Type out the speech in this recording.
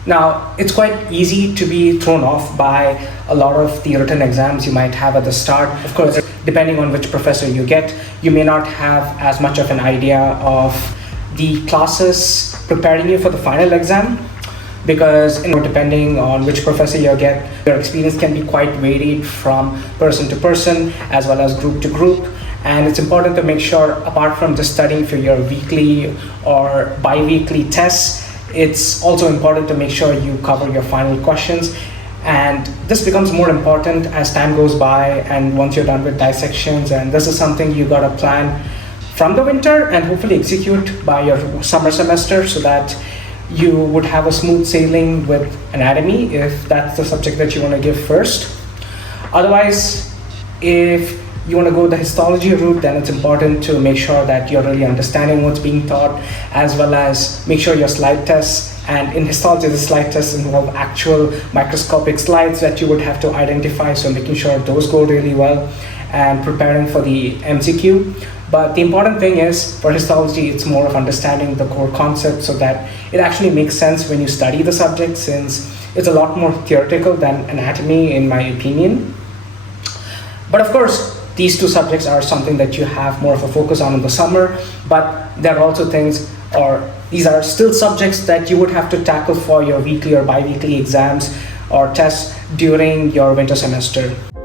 Now, it's quite easy to be thrown off by a lot of the written exams you might have at the start. Of course, depending on which professor you get, you may not have as much of an idea of the classes preparing you for the final exam, because depending on which professor you get, your experience can be quite varied from person to person as well as group to group. And it's important to make sure, apart from just studying for your weekly or bi-weekly tests, it's also important to make sure you cover your final questions. And this becomes more important as time goes by and once you're done with dissections. And this is something you gotta plan from the winter and hopefully execute by your summer semester, so that you would have a smooth sailing with anatomy if that's the subject that you want to give first. Otherwise, if you want to go the histology route, then it's important to make sure that you're really understanding what's being taught, as well as make sure your slide tests. And in histology, the slide tests involve actual microscopic slides that you would have to identify, so making sure those go really well and preparing for the MCQ. But the important thing is, for histology, it's more of understanding the core concept so that it actually makes sense when you study the subject, since it's a lot more theoretical than anatomy, in my opinion. But of course, these two subjects are something that you have more of a focus on in the summer, but there are also things, or these are still subjects that you would have to tackle for your weekly or bi-weekly exams or tests during your winter semester.